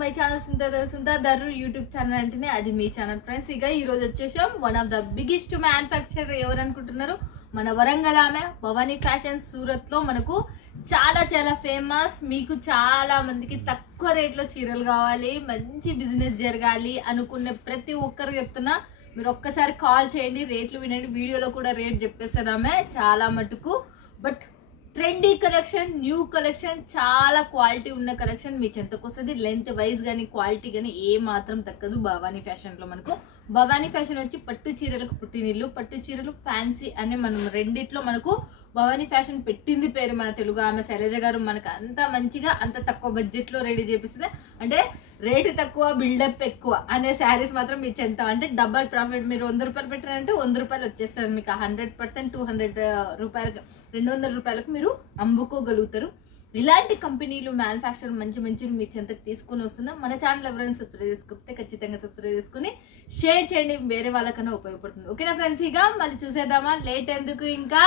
My channel Sundar YouTube channel అంటేనే అది మీ channel friends. ఇక ఈ రోజు వచ్చేసాం one of the biggest manufacturer ఎవరు అనుకుంటున్నారు, మన వరంగల్ ఆమె భవానీ ఫ్యాషన్. సూరత్ లో మనకు చాలా చాలా ఫేమస్. మీకు చాలా మందికి తక్కువ రేట్లో చీరలు కావాలి, మంచి బిజినెస్ జరగాలి అనుకునే ప్రతి ఒక్కరు చెప్తున్నా, మీరు ఒక్కసారి కాల్ చేయండి, రేట్లు వినండి. వీడియోలో కూడా రేట్ చెప్పేస్తారు ఆమె చాలా మటుకు. But trendy collection, new collection, చాలా క్వాలిటీ ఉన్న కలెక్షన్ మీ చెంతకు వస్తుంది. లెంత్ వైజ్ కానీ క్వాలిటీ కానీ ఏ మాత్రం తగ్గదు భవానీ ఫ్యాషన్ లో. మనకు భవానీ ఫ్యాషన్ వచ్చి పట్టు చీరలకు పుట్టినిల్లు, పట్టు చీరలు ఫ్యాన్సీ అని మనం రెండిట్లో మనకు భవానీ ఫ్యాషన్ పెట్టింది పేరు. మన తెలుగు ఆమె శైలజ గారు మనకు అంత మంచిగా అంత తక్కువ బడ్జెట్ లో రెడీ చేపిస్తుంది. అంటే రేటు తక్కువ బిల్డప్ ఎక్కువ అనే శారీస్ మాత్రం మీ చెంత, అంటే డబల్ ప్రాఫిట్. మీరు 100 రూపాయలు పెట్టారంటే 100 రూపాయలు వచ్చేస్తారు మీకు. 100% 200 రూపాయలకు 200 రూపాయలకు మీరు అమ్ముకోగలుగుతారు. ఇలాంటి కంపెనీలు మ్యానుఫ్యాక్చర్ మంచి మంచి మీ చెంతకు తీసుకుని వస్తున్నాం. మన ఛానల్ ఎవరైనా సబ్స్క్రైబ్ చేసుకుంటే ఖచ్చితంగా సబ్స్క్రైబ్ చేసుకుని షేర్ చేయండి, వేరే వాళ్ళకన్నా ఉపయోగపడుతుంది. ఓకేనా ఫ్రెండ్స్, ఇక మళ్ళీ చూసేద్దామా, లేట్ ఎందుకు. ఇంకా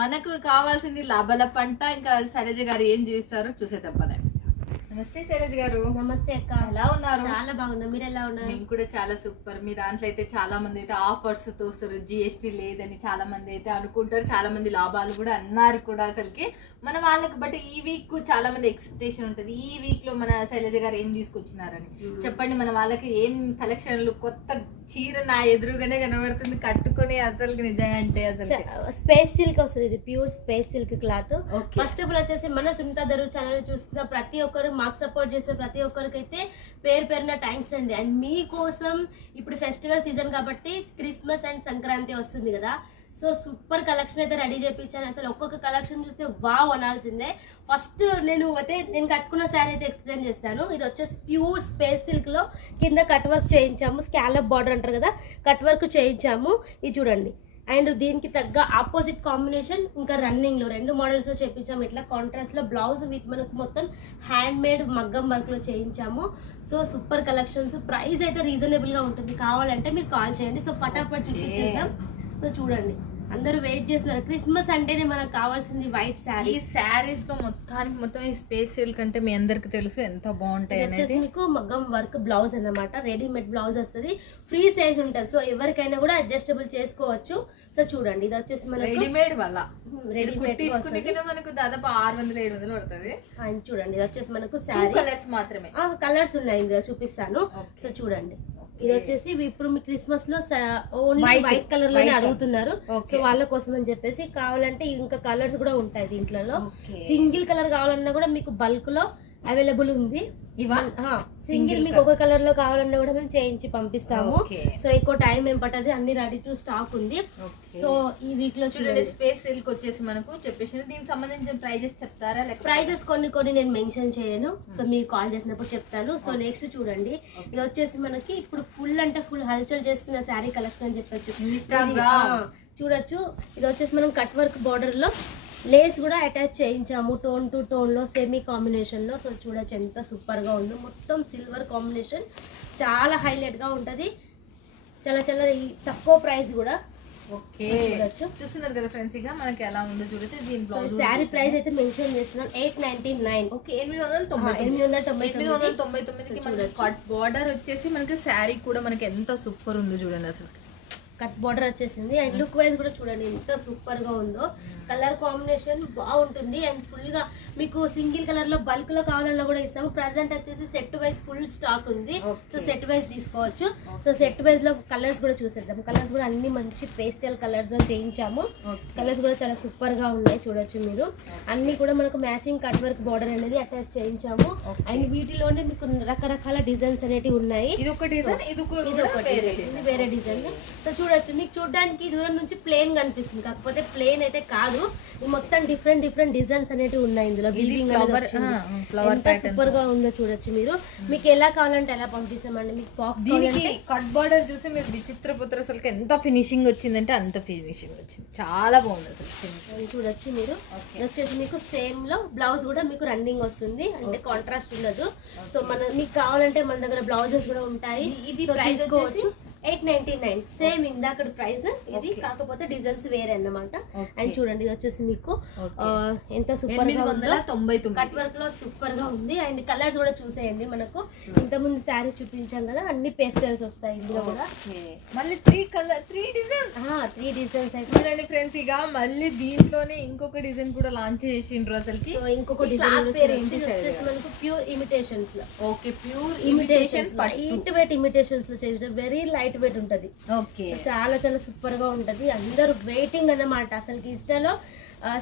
మనకు కావాల్సింది లాభాల పంట. ఇంకా శైలజ గారు ఏం చేస్తారో చూసేద్దాం పద. నమస్తే శైలజ గారు. నమస్తే అక్క, ఎలా ఉన్నారు? చాలా బాగున్నా, మీరు ఎలా ఉన్నారు? నేను కూడా చాలా సూపర్. మీ దాంట్లో అయితే చాలా మంది అయితే ఆఫర్స్ తో వస్తారు, జిఎస్టీ లేదని చాలా మంది అయితే అనుకుంటారు, చాలా మంది లాభాలు కూడా అన్నారు కూడా అసలుకి మన వాళ్ళకి. బట్ ఈ వీక్ చాలా మంది ఎక్స్పెక్టేషన్ ఉంటుంది, ఈ వీక్ లో మన శైలజ గారు ఏం తీసుకొచ్చినారని చెప్పండి. మన వాళ్ళకి ఏం కలెక్షన్లు, కొత్త చీర నా ఎదురుగానే కనబడుతుంది కట్టుకుని, అసలు నిజంగా అంటే అసలు స్పేస్ సిల్క్ వస్తుంది, ఇది pure space silk cloth. First of all వచ్చేసి మన సునీత ఛానల్ చూస్తున్న ప్రతి ఒక్కరు, మాకు సపోర్ట్ చేసిన ప్రతి ఒక్కరికి అయితే పేరు పేరున థ్యాంక్స్ అండి. అండ్ మీకోసం ఇప్పుడు ఫెస్టివల్ సీజన్ కాబట్టి క్రిస్మస్ అండ్ సంక్రాంతి వస్తుంది కదా, సో సూపర్ కలెక్షన్ అయితే రెడీ చేయించాను. అసలు ఒక్కొక్క కలెక్షన్ చూస్తే వావ్ అనాల్సిందే. ఫస్ట్ నేను కట్టుకున్న శారీ అయితే ఎక్స్ప్లెయిన్ చేస్తాను. ఇది వచ్చేసి ప్యూర్ స్పేస్ సిల్క్ లో కింద కట్ వర్క్ చేయించాము, స్కాలప్ బార్డర్ అంటారు కదా, కట్ వర్క్ చేయించాము. ఇది చూడండి. అండ్ దీనికి తగ్గ ఆపోజిట్ కాంబినేషన్ ఇంకా రన్నింగ్ లో 2 మోడల్స్ లో చేయించాము. ఇట్లా కాంట్రాస్ట్ లో బ్లౌజ్ విత్ మనకు మొత్తం హ్యాండ్ మేడ్ మగ్గం వర్క్ లో చేయించాము. సో సూపర్ కలెక్షన్స్, ప్రైస్ అయితే రీజనబుల్ గా ఉంటుంది. కావాలంటే మీరు కాల్ చేయండి. సో ఫటాఫట్ చూపించేద్దాం. సో చూడండి, అందరూ వెయిట్ చేస్తున్నారు. క్రిస్మస్ అంటేనే మనకు కావాల్సింది వైట్ శారీ. ఈ శారీస్ లో మొత్తం ఈ స్పేస్ సిల్క్ అంటే మీ అందరికి తెలుసు ఎంత బాగుంటాయి అనేది. మీకు మగ్గం వర్క్ బ్లౌజ్ అన్నమాట, రెడీమేడ్ బ్లౌజ్ వస్తుంది, ఫ్రీ సైజ్ ఉంటుంది. సో ఎవరికైనా కూడా అడ్జస్టబుల్ చేసుకోవచ్చు. సో చూడండి, ఇది వచ్చేసి మనకు రెడీమేడ్ వల్ల మనకు దాదాపు 600-700 పడుతుంది. అండ్ చూడండి, ఇది వచ్చేసి మనకు శారీ కలర్స్ మాత్రమే, కలర్స్ ఉన్నాయి ఇందులో, చూపిస్తాను. సో చూడండి, ఇది వచ్చేసి ఇప్పుడు మీ క్రిస్మస్ లో ఓన్లీ వైట్ కలర్ లోనే అడుగుతున్నారు. సో వాళ్ళ కోసం అని చెప్పేసి, కావాలంటే ఇంకా కలర్స్ కూడా ఉంటాయి దీంట్లో. సింగిల్ కలర్ కావాలన్నా కూడా మీకు బల్క్ లో అవైలబుల్ ఉంది. సింగిల్ మీకు ఒక కలర్ లో కావాలన్నా కూడా మేము చేయించి పంపిస్తాము. సో ఎక్కువ టైం ఏం పట్టదు, అన్ని రెడీ టు స్టాక్ ఉంది. సో ఈ వీక్ లో చూడండి, స్పేస్ సిల్క్ వచ్చేసి మనకు చెప్పేసి దీనికి సంబంధించిన ప్రైజెస్ చెప్తారా? ప్రైజెస్ కొన్ని నేను మెన్షన్ చేయను, సో మీరు కాల్ చేసినప్పుడు చెప్తాను. సో నెక్స్ట్ చూడండి, ఇది వచ్చేసి మనకి ఇప్పుడు ఫుల్ అంటే ఫుల్ హల్చల్ చేస్తున్న శారీ కలెక్షన్ అని చెప్పొచ్చు. చూడొచ్చు, ఇది వచ్చేసి మనం కట్ వర్క్ బార్డర్ లో లేస్ కూడా అటాచ్ చేయించాము, టోన్ టు టోన్ లో సెమీ కాంబినేషన్ లో. సో చూడొచ్చు ఎంత సూపర్ గా ఉందో, మొత్తం సిల్వర్ కాంబినేషన్, చాలా హైలైట్ గా ఉంటది. చాలా చాలా తక్కువ ప్రైస్ కూడా. ఓకే, చూస్తున్నారు కదా ఫ్రెండ్స్, ఇక మనకి ఎలా ఉందో చూడండి. దీంట్లో శారీ ప్రైస్ అయితే మెన్షన్ చేస్తున్నాం 899. ఓకే, 899కి కట్ బార్డర్ వచ్చేసి మనకి శారీ కూడా మనకి ఎంత సూపర్ ఉందో చూడండి. అసలు కట్ బార్డర్ వచ్చేసింది. అండ్ లుక్ వైజ్ కూడా చూడండి ఎంత సూపర్ గా ఉందో, కలర్ కాంబినేషన్ బాగుంటుంది. అండ్ ఫుల్ గా మీకు సింగిల్ కలర్ లో బల్క్ లో కావాలన్నా కూడా ఇస్తాము. ప్రెసెంట్ వచ్చేసి సెట్ వైజ్ ఫుల్ స్టాక్ ఉంది. సో సెట్ వైజ్ తీసుకోవచ్చు. సో సెట్ వైజ్ లో కలర్స్ కూడా చూసేద్దాం. కలర్స్ కూడా అన్ని మంచి పేస్టల్ కలర్స్ లో చేయించాము. కలర్స్ కూడా చాలా సూపర్ గా ఉన్నాయి, చూడొచ్చు మీరు. అన్ని కూడా మనకు మ్యాచింగ్ కట్ వర్క్ బార్డర్ అనేది అటాచ్ చేయించాము. అండ్ వీటిలోనే మీకు రకరకాల డిజైన్స్ అనేవి ఉన్నాయి. ఇది ఒక డిజైన్, ఇది వేరే డిజైన్. సో చూడొచ్చు, మీకు చూడడానికి దూరం నుంచి ప్లేన్ కనిపిస్తుంది, కాకపోతే ప్లేన్ అయితే కాదు. మొత్తం డిఫరెంట్ డిజైన్స్ అనేవి ఉన్నాయి ఇందులో. సూపర్ గా ఉందో చూడొచ్చు మీరు. మీకు ఎలా కావాలంటే ఎలా పంపిస్తామండి. మీకు బాక్స్ దీనికి కట్ బార్డర్ చూసి మీరు విచిత్రపుత్ర అసలు ఎంత ఫినిషింగ్ వచ్చిందంటే అంత ఫినిషింగ్ వచ్చింది, చాలా బాగుంది అసలు. చూడొచ్చు మీరు. వచ్చేసి మీకు సేమ్ లో బ్లౌజ్ కూడా మీకు రన్నింగ్ వస్తుంది, అంటే కాంట్రాస్ట్ ఉండదు. సో మీకు కావాలంటే మన దగ్గర బ్లౌజెస్ కూడా ఉంటాయి. ఇది ప్రైస్ వచ్చేసి 899 సేమ్ ఇందాక ప్రైస్ ఇది, Okay. కాకపోతే డిజైన్స్ వేరే అన్నమాట. Okay. అండ్ చూడండి ఇది వచ్చేసి మీకు Okay. ఎంత సూపర్ గా ఉందో, 899. కట్ వర్క్ లో సూపర్ గా ఉంది. అండ్ కలర్స్ కూడా చూసేయండి. మనకు ఇంతకుముందు శారీస్ చూపించాం కదా, అన్ని పేస్టల్స్ వస్తాయి ఇందులో కూడా. మళ్ళీ 3 డిజైన్స్ 3 డిజైన్స్ అయితే. చూడండి ఫ్రెండ్స్, ఇక మళ్ళీ దీంట్లోనే ఇంకొక డిజైన్ కూడా లాంచ్ చేసిండ్రు అసలుకి. సో ఇంకొక ఈ డిజైన్ క్లాత్ పేరు ఏంటి వచ్చేసి మనకు ప్యూర్ ఇమిటేషన్స్ లో. Okay, pure imitations imitation light weight imitations లో చేస్తారు. వెరీ లైట్ వెయిట్ ఉంటది. ఓకే, చాలా చాలా సూపర్ గా ఉంటది. అందరూ వెయిటింగ్ అన్నమాట. అసలు ఇన్స్టాలో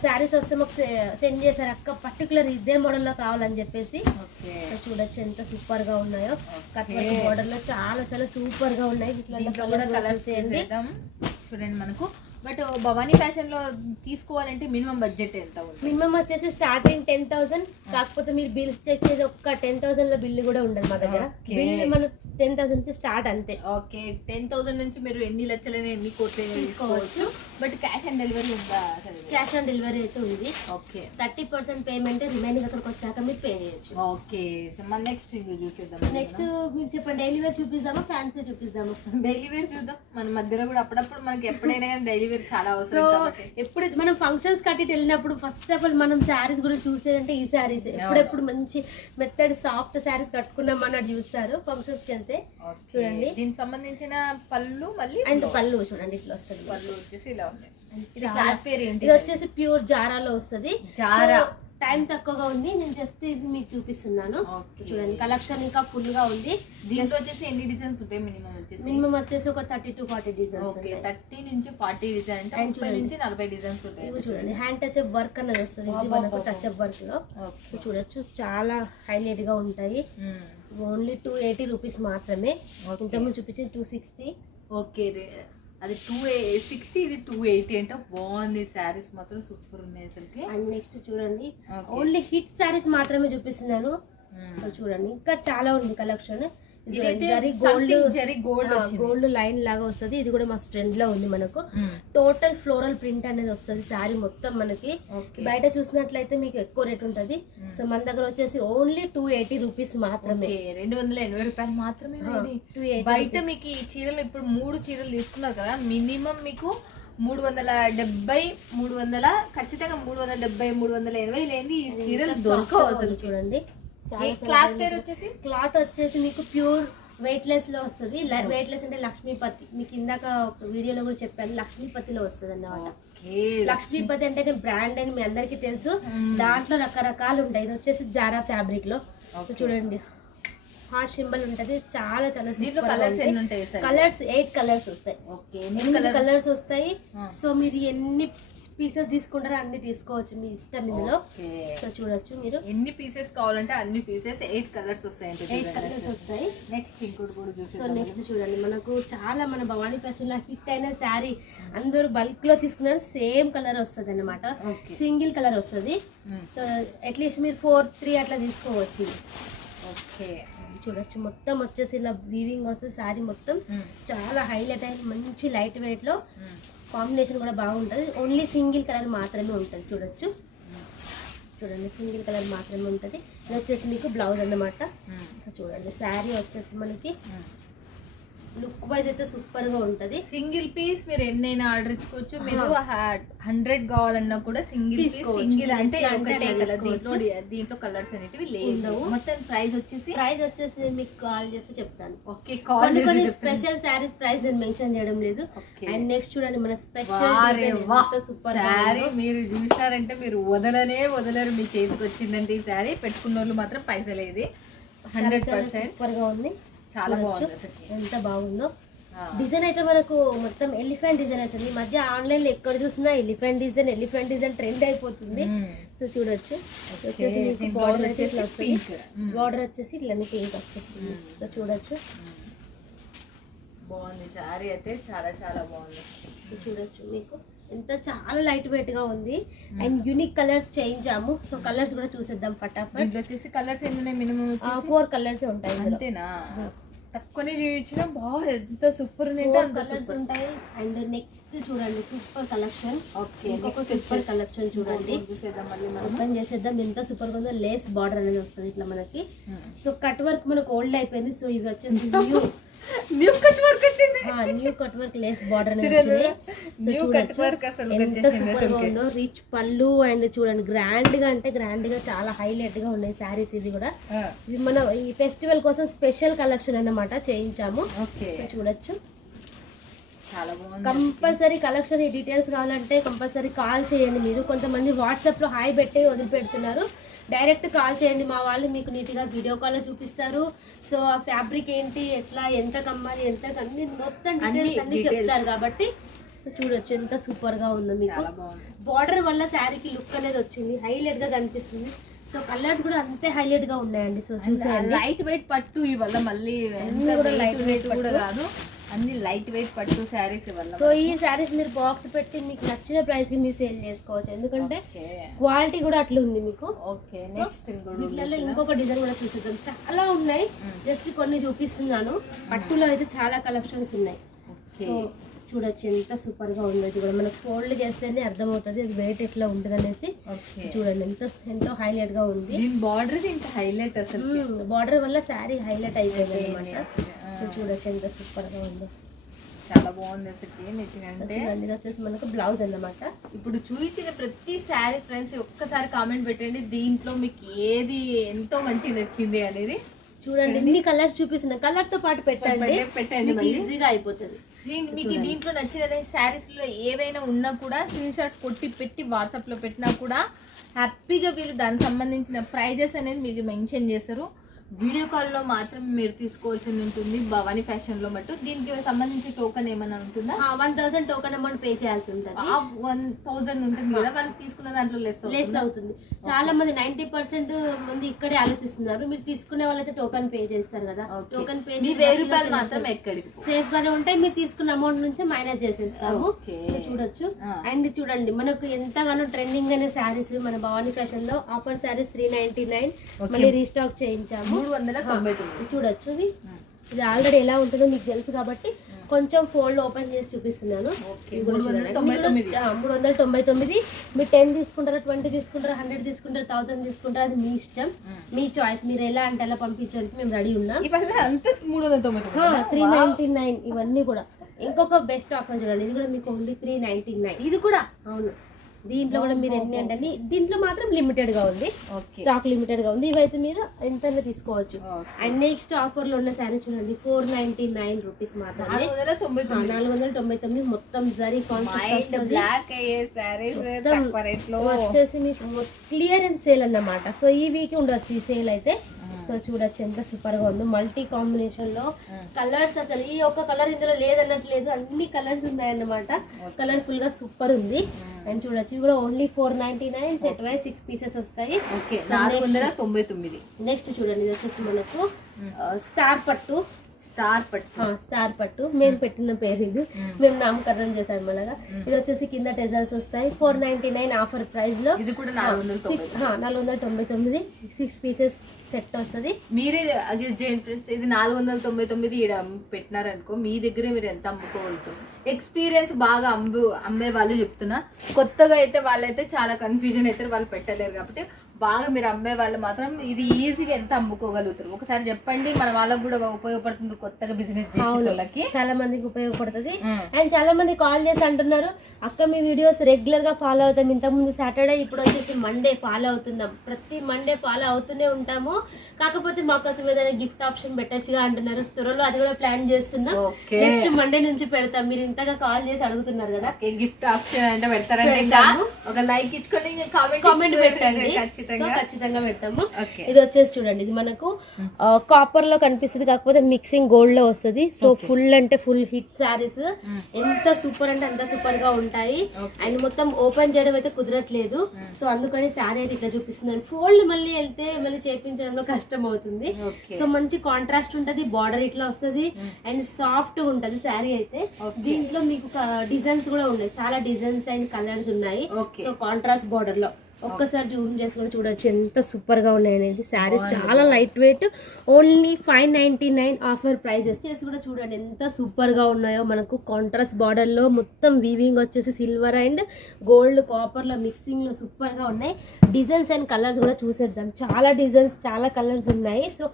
శారీస్ వస్తే మాకు సెండ్ చేశారు, అక్క పర్టికులర్ ఇదే మోడల్ లో కావాలని చెప్పేసి. ఓకే. చూడొచ్చు ఎంత సూపర్ గా ఉన్నాయో. కట్ వర్క్ బోర్డర్ లో చాలా చాలా సూపర్ గా ఉన్నాయి. దీంట్లో కూడా కలర్స్ చేద్దాం. చూడండి మనకు, బట్ భవానీ ఫ్యాషన్ లో తీసుకోవాలంటే మినిమం బడ్జెట్ ఎంత ఉంది? మినిమం వచ్చేసి స్టార్టింగ్ 10,000. కాకపోతే మీరు బిల్స్ చెక్ చేసి ఒక్క 10,000 లో బిల్లు కూడా ఉండదు మా దగ్గర. Okay. బిల్ మన 10,000 నుంచి స్టార్ట్ అంతే. ఓకే, 10,000 నుంచి మీరు ఎన్ని లక్షలైనా ఎన్ని కోట్లైనా తీసుకోవచ్చు. బట్ క్యాష్ ఆన్ డెలివరీ ఉందా? క్యాష్ ఆన్ డెలివరీ అయితే ఉంది. ఓకే, 30% పేమెంట్, రిమైనింగ్ అక్కడికి వచ్చాక మీరు పే చేయొచ్చు. ఓకే. మన నెక్స్ట్ చూసేద్దాం. నెక్స్ట్ మీరు చెప్పండి, డైలీ వేర్ చూపిద్దామా ఫ్యాన్సీ చూపిద్దామా? డైలీ వేర్ చూద్దాం. మన మధ్యలో కూడా అప్పుడప్పుడు మనకి ఎప్పుడైనా కానీ డైలీ వేర్ చాలా సో అవసరం కాబట్టి. ఎప్పుడు మనం ఫంక్షన్స్ కట్టి వెళ్ళినప్పుడు ఫస్ట్ ఆఫ్ ఆల్ మనం శారీస్ కూడా చూసేదంటే ఈ శారీస్. ఎప్పుడెప్పుడు మంచి మెత్తడి సాఫ్ట్ శారీస్ కట్టుకున్నాం అన్నట్టు చూస్తారు ఫంక్షన్స్ కి వెళ్తే. చూడండి దీనికి సంబంధించిన పళ్ళు మళ్ళీ అండ్ పళ్ళు చూడండి ఇట్లా వస్తుంది. పళ్ళు వచ్చేసి ఇలా ఉన్నాయి. ఇది చాలా- క్లాత్ పేరు ఏంటి? ఇది వచ్చేసి ప్యూర్ జారాలో వస్తుంది. జారా. టైం తక్కువగా ఉంది, నేను జస్ట్ ఇది మీకు చూపిస్తున్నాను. Okay. చూడండి కలెక్షన్ ఇంకా ఫుల్ గా ఉంది. దీంట్లో వచ్చేసి ఎన్ని డిజైన్స్ ఉంటాయి మినిమం వచ్చేసి? మినిమం వచ్చేసి ఒక 30 to 40 డిజైన్స్. ఓకే, 30 నుంచి 40 డిజైన్ అంటే And 30 నుంచి 40 డిజైన్స్ ఉంటాయి. ఇవి చూడండి హ్యాండ్ టచ్ అప్ వర్క్ అనేది వస్తుంది. ఇది మనకు టచ్ అప్ వర్క్ లో ఓకే. చూడొచ్చు, చాలా హైలైట్ గా ఉంటాయి. ఓన్లీ 280 రూపీస్ మాత్రమే. Okay. ఇంతకుముందు చూపించి 260. ఓకే, అది 260, ఇది 280 అంటే బాగుంది. శారీస్ మాత్రం సూపర్ ఉన్నాయి అసలుకి. అండ్ నెక్స్ట్ చూడండి Okay. ఓన్లీ హిట్ శారీస్ మాత్రమే చూపిస్తున్నాను. సో చూడండి ఇంకా చాలా ఉంది కలెక్షన్. గోల్డ్ లైన్ లాగా వస్తుంది. ఇది కూడా మస్తు ట్రెండ్ లో ఉంది మనకు. టోటల్ ఫ్లోరల్ ప్రింట్ అనేది వస్తుంది శారీ మొత్తం మనకి. బయట చూసినట్లయితే మీకు ఎక్కువ రేట్ ఉంటది. సో మన దగ్గర వచ్చేసి ఓన్లీ 280 రూపీస్ మాత్రమే. 280 రూపాయలు మాత్రమే. ఇది 280 బయట మీకు ఈ చీరలు ఇప్పుడు 3 చీరలు తీసుకున్నారు కదా, మినిమం మీకు 370, 300, ఖచ్చితంగా 370, 380 లేని ఈ చీరలు దొరకవు అసలు. చూడండి క్లాత్ పేరు వచ్చేసి, క్లాత్ వచ్చేసి మీకు ప్యూర్ వెయిట్ లెస్ లో వస్తుంది. వెయిట్ లెస్ అంటే లక్ష్మీపతి. మీకు ఇందాక ఒక వీడియోలో కూడా చెప్పాను, లక్ష్మీపతిలో వస్తుంది అన్నమాట. లక్ష్మీపతి అంటే బ్రాండ్ అని మీ అందరికి తెలుసు. దాంట్లో రకరకాలు ఉంటాయి. ఇది వచ్చేసి జారా ఫ్యాబ్రిక్ లో. చూడండి హార్ట్ సింబల్ ఉంటది. చాలా చాలా కలర్స్ 8 కలర్స్ వస్తాయి. 8 కలర్స్ వస్తాయి. సో మీరు ఎన్ని పీసెస్ తీసుకుంటారో అన్ని తీసుకోవచ్చు, మీ ఇష్టం ఇందులో. సో చూడొచ్చు మీరు ఎన్ని పీసెస్ కావాలంటే అన్ని పీసెస్. 8 కలర్స్ వస్తాయి. 8 కలర్స్ వస్తాయి. నెక్స్ట్ ఇంకోటి కూడా చూసి. సో నెక్స్ట్ చూడండి మనకు చాలా మన భవానీ ఫ్యాషన్ లో హిట్ అయిన శారీ అందరూ బల్క్ లో తీసుకున్నారు. సేమ్ కలర్ వస్తుంది అన్నమాట. సింగిల్ కలర్ వస్తుంది. సో అట్లీస్ట్ మీరు 4-3 అట్లా తీసుకోవచ్చు. ఓకే, చూడొచ్చు మొత్తం వచ్చేసి ఇలా వీవింగ్ వస్తుంది. శారీ మొత్తం చాలా హైలైట్ అయ్యి మంచి లైట్ వెయిట్ లో. కాంబినేషన్ కూడా బాగుంటుంది. ఓన్లీ సింగిల్ కలర్ మాత్రమే ఉంటుంది. చూడొచ్చు, చూడండి సింగిల్ కలర్ మాత్రమే ఉంటుంది. ఇది వచ్చేసి మీకు బ్లౌజ్ అన్నమాట. సో చూడండి శారీ వచ్చేసి మనకి లుక్ వైజ్ అయితే సూపర్ గా ఉంటది. సింగిల్ పీస్ మీరు ఎన్నైనా ఆర్డర్ ఇచ్చుకోవచ్చు. మీరు 100 కావాలన్నా కూడా సింగిల్ సింగిల్ అంటే ఒకటే కలర్. దీంట్లో కలర్స్ అనేటివి లేవు. మొత్తం ప్రైస్ వచ్చేసి మీకు కాల్ చేస్తే చెప్తాను. ఓకే, కొన్ని స్పెషల్ శారీస్ ప్రైస్ నేను మెన్షన్ చేయడం లేదు. అండ్ నెక్స్ట్ చూడండి మన స్పెషల్ సూపర్ శారీ మీరు చూసారంటే మీరు వదలరు. మీ చేతికి వచ్చిందంటే ఈ శారీ పెట్టుకున్న వాళ్ళు మాత్రం పైసలు. ఇది 100% సూపర్ గా ఉంది. చాలా బాగుంది అసలు. ఎంత బాగుందో. డిజైన్ అయితే మనకు మొత్తం ఎలిఫెంట్ డిజైన్ అవుతుంది. ఈ మధ్య ఆన్లైన్ లో ఎక్కడ చూసినా ఎలిఫెంట్ డిజైన్ ట్రెండ్ అయిపోతుంది. సో చూడొచ్చు వచ్చేసి బార్డర్ వచ్చేసి బార్డర్ వచ్చేసి ఇట్లా పింక్ వచ్చేసి. సో చూడొచ్చు బాగుంది శారీ అయితే చాలా చాలా బాగుంది. చూడొచ్చు మీకు ఎంత చాలా లైట్ వెయిట్ గా ఉంది. అండ్ యూనిక్ కలర్స్ చేయించాము. సో కలర్స్ కూడా చూసేద్దాం ఫటాఫట్. వచ్చేసి కలర్స్ ఎన్ని ఉన్నాయి? మినిమం 4 కలర్స్ ఉంటాయి. అంతేనా? తక్కువనే చూపించిన బాగా ఎంత సూపర్ కలర్స్ ఉంటాయి. అండ్ నెక్స్ట్ చూడండి సూపర్ కలెక్షన్. ఇంకొక సూపర్ కలెక్షన్ చూడండి. ఓపెన్ చేసేద్దాం. ఎంత సూపర్ గా ఉందో. లేస్ బార్డర్ అనేది వస్తుంది ఇట్లా మనకి. సో కట్ వర్క్ మనకు ఓల్డ్ అయిపోయింది. సో ఇవి వచ్చేసి న్యూ కట్ వర్క్ వచ్చింది. New cut work lace border new cut work అసలు ఎంత సూపర్ గా ఉందో. రిచ్ పళ్ళు అండ్ చూడండి గ్రాండ్ గా అంటే గ్రాండ్ గా చాలా హైలైట్ గా ఉన్నాయి శారీస్ ఇవి కూడా. ఇవి మన ఈ ఫెస్టివల్ కోసం స్పెషల్ కలెక్షన్ అన్నమాట చేయించాము. చూడొచ్చు చాలా బాగుంది. కంపల్సరీ కలెక్షన్ ఈ డీటెయిల్స్ కావాలంటే కంపల్సరీ కాల్ చేయండి మీరు. కొంతమంది వాట్సాప్ లో హాయ్ పెట్టి వదిలిపెడుతున్నారు, డైరెక్ట్ కాల్ చేయండి, మా వాళ్ళు మీకు నీట్గా వీడియో కాల్లో చూపిస్తారు. సో ఆ ఫ్యాబ్రిక్ ఏంటి, ఎట్లా, ఎంత కమ్మాలి, ఎంత అన్ని మొత్తం డీటెయిల్స్ అన్ని చెప్తారు. కాబట్టి చూడొచ్చు ఎంత సూపర్ గా ఉందో. మీకు బార్డర్ వల్ల శారీకి లుక్ అనేది వచ్చింది, హైలైట్ గా కనిపిస్తుంది. సో కలర్స్ కూడా అంతే హైలైట్ గా ఉన్నాయండి. సో చూసారు లైట్ వెయిట్ పట్టు ఇవల్ల మళ్ళీ లైట్ వెయిట్ కూడా కాదు, అన్ని లైట్ వెయిట్ పట్టు శారీస్ ఇవల్ల. సో ఈ శారీస్ మీరు బాక్స్ పెట్టి మీకు నచ్చిన ప్రైస్ కి మీరు సేల్ చేసుకోవచ్చు, ఎందుకంటే క్వాలిటీ కూడా అట్లా ఉంది మీకు. వీటిలో ఇంకొక డిజైన్ కూడా చూసేద్దాం, చాలా ఉన్నాయి. జస్ట్ కొన్ని చూపిస్తున్నాను. పట్టులో అయితే చాలా కలెక్షన్స్ ఉన్నాయి. సో చూడొచ్చు ఎంత సూపర్ గా ఉంది. కూడా మనకు ఫోల్డ్ చేస్తేనే అర్థమవుతుంది అది వెయిట్ ఎట్లా ఉంటుంది అనేసి. చూడండి ఎంతో హైలైట్ గా ఉంది. బార్డర్ ఇంకా హైలైట్, అసలు బార్డర్ వల్ల శారీ హైలైట్ అయిపోయింది అనమాట. చూడొచ్చు ఎంత సూపర్ గా ఉందో, చాలా బాగుంది అసలు. అంటే ఇది వచ్చేసి మనకు బ్లౌజ్ అన్నమాట. ఇప్పుడు చూపించిన ప్రతి శారీ ఫ్రెండ్స్ ఒక్కసారి కామెంట్ పెట్టండి, దీంట్లో మీకు ఏది ఎంతో మంచిగా నచ్చింది అనేది. చూడండి ఎన్ని కలర్స్ చూపిస్తున్నా, కలర్ తో పాటు పెట్టండి ఈజీగా అయిపోతుంది. మీకు దీంట్లో నచ్చిన శారీస్ లో ఏవైనా ఉన్నా కూడా స్క్రీన్ షాట్ కొట్టి పెట్టి వాట్సాప్ లో పెట్టినా కూడా హ్యాపీగా వీళ్ళు దానికి సంబంధించిన ప్రైజెస్ అనేది మీకు మెన్షన్ చేస్తారు. వీడియో కాల్లో మాత్రం మీరు తీసుకోవాల్సి ఉంటుంది భవానీ ఫ్యాషన్ లో మటు. దీనికి సంబంధించి టోకన్ ఏమైనా ఉంటుందా? 1000 టోకన్ అమౌంట్ పే చేయాల్సి ఉంటుంది. 1000 ఉంటుంది కదా, వాళ్ళు తీసుకున్న దాంట్లో లెస్ అవుతుంది. చాలా మంది 90% మంది ఇక్కడే ఆలోచిస్తున్నారు. మీరు తీసుకునే వాళ్ళైతే టోకన్ పే చేస్తారు కదా, టోకన్ పే 1000 రూపాయలు మాత్రం ఎక్కడికి సేఫ్ గానే ఉంటాయి. మీరు తీసుకున్న అమౌంట్ నుంచి మైనస్ చేసేస్తాము. చూడొచ్చు. అండ్ చూడండి మనకు ఎంతగానో ట్రెండింగ్ అనే శారీస్ మన భవానీ ఫ్యాషన్ లో ఆఫర్ శారీస్ 399 మళ్ళీ రీస్టాక్ చేయించాము. 399 చూడొచ్చు. ఇది ఆల్రెడీ ఎలా ఉంటుందో మీకు తెలుసు కాబట్టి కొంచెం ఫోల్డ్ ఓపెన్ చేసి చూపిస్తున్నాను. 399. మీరు 10 తీసుకుంటారా, 20 తీసుకుంటారా, 100 తీసుకుంటారా, 1000 తీసుకుంటారా, అది మీ ఇష్టం, మీ చాయిస్. మీరు ఎలా అంటే అలా పంపించడానికి మేము రెడీ ఉన్నాం. 399 ఇవన్నీ కూడా. ఇంకొక బెస్ట్ ఆఫర్ చూడండి, ఇది కూడా మీకు ఓన్లీ 399. ఇది కూడా అవును. దీంట్లో కూడా మీరు ఎన్ని అంటే దీంట్లో మాత్రం లిమిటెడ్ గా ఉంది, స్టాక్ లిమిటెడ్ గా ఉంది. ఇవైతే మీరు ఎంత తీసుకోవచ్చు. అండ్ నెక్స్ట్ ఆఫర్ లో ఉన్న శారీ చూడండి 499 రూపీస్ మాత్రమే, 499. మొత్తం జరీ కాన్సెప్ట్ వచ్చేసి మీకు క్లియరెన్స్ సేల్ అన్నమాట. సో ఈ వీక్ ఉండొచ్చు ఈ సేల్ అయితే. సో చూడొచ్చు ఎంత సూపర్ గా ఉందో, మల్టీ కాంబినేషన్ లో కలర్స్. అసలు ఈ ఒక్క కలర్ ఇందులో లేదన్నట్లేదు, అన్ని కలర్స్ ఉన్నాయన్నమాట. కలర్ఫుల్ గా సూపర్ ఉంది. అండ్ చూడొచ్చు కూడా ఓన్లీ 499. సెట్ వైజ్ 6 పీసెస్ వస్తాయి. 499. నెక్స్ట్ చూడండి ఇది వచ్చేసి మనకు స్టార్ పట్టు. స్టార్ పట్టు మేము పెట్టిన పేరు, ఇది మేము నామకరణం చేసాము అలాగా. ఇది వచ్చేసి కింద టెజల్స్ వస్తాయి. 499 ఆఫర్ ప్రైస్ లో 499 6 పీసెస్ సెట్ వస్తుంది. మీరే ఇది 499 ఈడ పెట్టినారనుకో, మీ దగ్గరే మీరు ఎంత అమ్ముకోగలుగుతారు. ఎక్స్పీరియన్స్ బాగా అమ్మే వాళ్ళు చెప్తున్నా. కొత్తగా అయితే వాళ్ళైతే చాలా కన్ఫ్యూజన్ అవుతారు, వాళ్ళు పెట్టలేరు. కాబట్టి బాగా మీరు అమ్మే వాళ్ళు మాత్రం ఇది ఈజీగా ఎంత అమ్ముకోగలుగుతారు ఒకసారి చెప్పండి. మన వాళ్ళకి కూడా ఉపయోగపడుతుంది, కొత్తగా బిజినెస్ చేసే వాళ్ళకి చాలా మందికి ఉపయోగపడుతుంది. అండ్ చాలా మంది కాల్ చేసి అంటున్నారు, అక్క మీ వీడియోస్ రెగ్యులర్ గా ఫాలో అవుతాం, ఇంతకుముందు సాటర్డే, ఇప్పుడు వచ్చేసి మండే ఫాలో అవుతున్నాం. ప్రతి మండే ఫాలో అవుతూనే ఉంటాము. కాకపోతే మాకోసం ఏదైనా గిఫ్ట్ ఆప్షన్ పెట్టచ్చుగా అంటున్నారు. త్వరలో అది కూడా ప్లాన్ చేస్తున్నాం. నెక్స్ట్ మండే నుంచి పెడతాం. మీరు ఇంతగా కాల్ చేసి అడుగుతున్నారు కదా, గిఫ్ట్ ఆప్షన్ అంటే పెడతారంటే ఒక లైక్ ఇచ్చుకొని కామెంట్ పెట్టండి, ఖచ్చితంగా పెడతాము. ఇది వచ్చేసి చూడండి, ఇది మనకు కాపర్ లో కనిపిస్తుంది, కాకపోతే మిక్సింగ్ గోల్డ్ లో వస్తుంది. సో ఫుల్ అంటే ఫుల్ హిట్ శారీస్, ఎంత సూపర్ అంటే అంత సూపర్ గా ఉంటాయి. అండ్ మొత్తం ఓపెన్ చేయడం అయితే కుదరట్లేదు. సో అందుకని శారీ అయితే ఇట్లా చూపిస్తున్నాను. ఫోల్డ్ మళ్ళీ వెళ్తే మళ్ళీ చేపించడంలో కష్టం అవుతుంది. సో మంచి కాంట్రాస్ట్ ఉంటది, బార్డర్ ఇట్లా వస్తుంది అండ్ సాఫ్ట్ ఉంటది శారీ అయితే. దీంట్లో మీకు డిజైన్స్ కూడా ఉన్నాయి, చాలా డిజైన్స్ అండ్ కలర్స్ ఉన్నాయి. సో కాంట్రాస్ట్ బార్డర్ లో ఒక్కసారి జూమ్ చేసి కూడా చూడొచ్చు ఎంత సూపర్ గా ఉన్నాయి అనేది. శారీస్ చాలా light weight, only 599 offer prices. చేసి కూడా చూడండి ఎంత సూపర్ గా ఉన్నాయో. మనకు కాంట్రాస్ట్ బార్డర్ లో మొత్తం వీవింగ్ వచ్చేసి సిల్వర్ అండ్ గోల్డ్ కాపర్ లో మిక్సింగ్ లో సూపర్ గా ఉన్నాయి. డిజైన్స్ అండ్ కలర్స్ కూడా చూసేద్దాం. చాలా డిజైన్స్ చాలా కలర్స్ ఉన్నాయి. So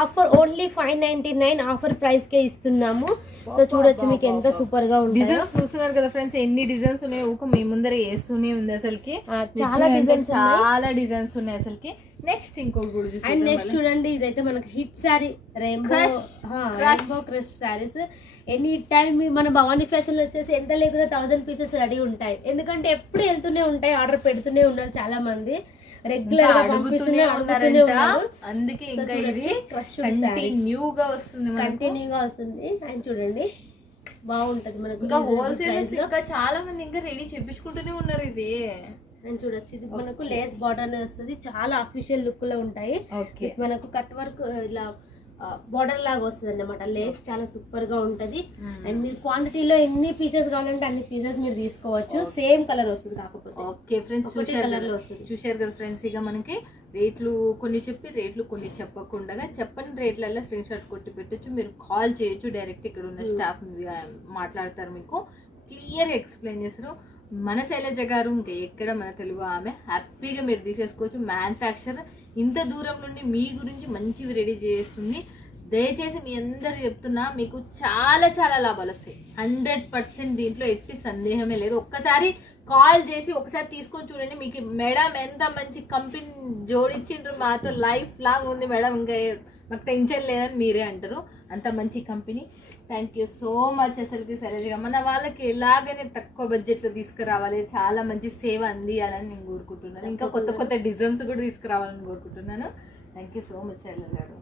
offer only 599 offer price కే ఇస్తున్నాము. సో చూడొచ్చు మీకు ఎంత సూపర్ గా ఉంది. డిజైన్స్ చూస్తున్నారు కదా ఫ్రెండ్స్, ఎన్ని డిజైన్స్ ఉన్నాయి. ఊక మీ ముందర వేస్తూనే ఉంది అసలుకి. చాలా డిజైన్స్ చాలా డిజైన్స్ ఉన్నాయి అసలుకి. నెక్స్ట్ ఇంకోటి కూడా చూసి అండ్ నెక్స్ట్ చూడండి, ఇదైతే మనకి hit sari rainbow crush saris. Any time మన భవానీ ఫ్యాషన్ వచ్చేసి ఎంత లేకుండా 1000 పీసెస్ రెడీ ఉంటాయి. ఎందుకంటే ఎప్పుడు వెళ్తూనే ఉంటాయి, ఆర్డర్ పెడుతూనే ఉన్నారు చాలా మంది, రెగ్యులర్ గా అడుగుతూనే ఉన్నారు. అందుకే ఇంకా ఇది కంటిన్యూగా వస్తుంది. అండ్ చూడండి బాగుంటది మనకు. ఇంకా హోల్సేల్ ఇంకా చాలా మంది ఇంకా రెడీ చేపించుకుంటూనే ఉన్నారు ఇది. అండ్ చూడొచ్చు ఇది మనకు లేస్ బార్డర్ అనేది వస్తుంది. చాలా అఫీషియల్ లుక్ లో ఉంటాయి. మనకు కట్ వర్క్ ఇలా బార్డర్ లాగా వస్తుంది అన్నమాట. లేస్ చాలా సూపర్ గా ఉంటది. అండ్ మీరు క్వాంటిటీలో ఎన్ని పీసెస్ కావాలంటే అన్ని పీసెస్ మీరు తీసుకోవచ్చు. సేమ్ కలర్ వస్తుంది కాకపోతే. ఓకే ఫ్రెండ్స్, చూశారు కదా ఫ్రెండ్స్. ఇక మనకి రేట్లు కొన్ని చెప్పి రేట్లు కొన్ని చెప్పకుండా చెప్పని రేట్లలో స్క్రీన్ షాట్ కొట్టి పెట్టచ్చు. మీరు కాల్ చేయొచ్చు, డైరెక్ట్ ఇక్కడ ఉన్న స్టాఫ్ మాట్లాడతారు, మీకు క్లియర్ ఎక్స్ప్లెయిన్ చేస్తారు. మన శైలజ గారు ఇంకా ఎక్కడ మన తెలుగు ఆమె హ్యాపీగా మీరు తీసేసుకోవచ్చు. మ్యానుఫ్యాక్చర్ ఇంత దూరం నుండి మీ గురించి మంచివి రెడీ చేస్తుంది. దయచేసి మీ అందరు చెప్తున్నా, మీకు చాలా చాలా లాభాలు వస్తాయి. 100% దీంట్లో ఎట్టి సందేహమే లేదు. ఒక్కసారి కాల్ చేసి ఒకసారి తీసుకొని చూడండి. మీకు మేడం ఎంత మంచి కంపెనీ జోడించిండ్రు, మాతో లైఫ్ లాంగ్ ఉంది మేడం, ఇంకా మాకు టెన్షన్ లేదని మీరే అంటారు. అంత మంచి company. Thank you so much. అసలుకి సరేగా మన వాళ్ళకి ఎలాగనే తక్కువ బడ్జెట్లో తీసుకురావాలి, చాలా మంచి సేవ అందియాలని నేను కోరుకుంటున్నాను. ఇంకా కొత్త కొత్త డిజైన్స్ కూడా తీసుకురావాలని కోరుకుంటున్నాను. Thank you so much Shailaja గారు.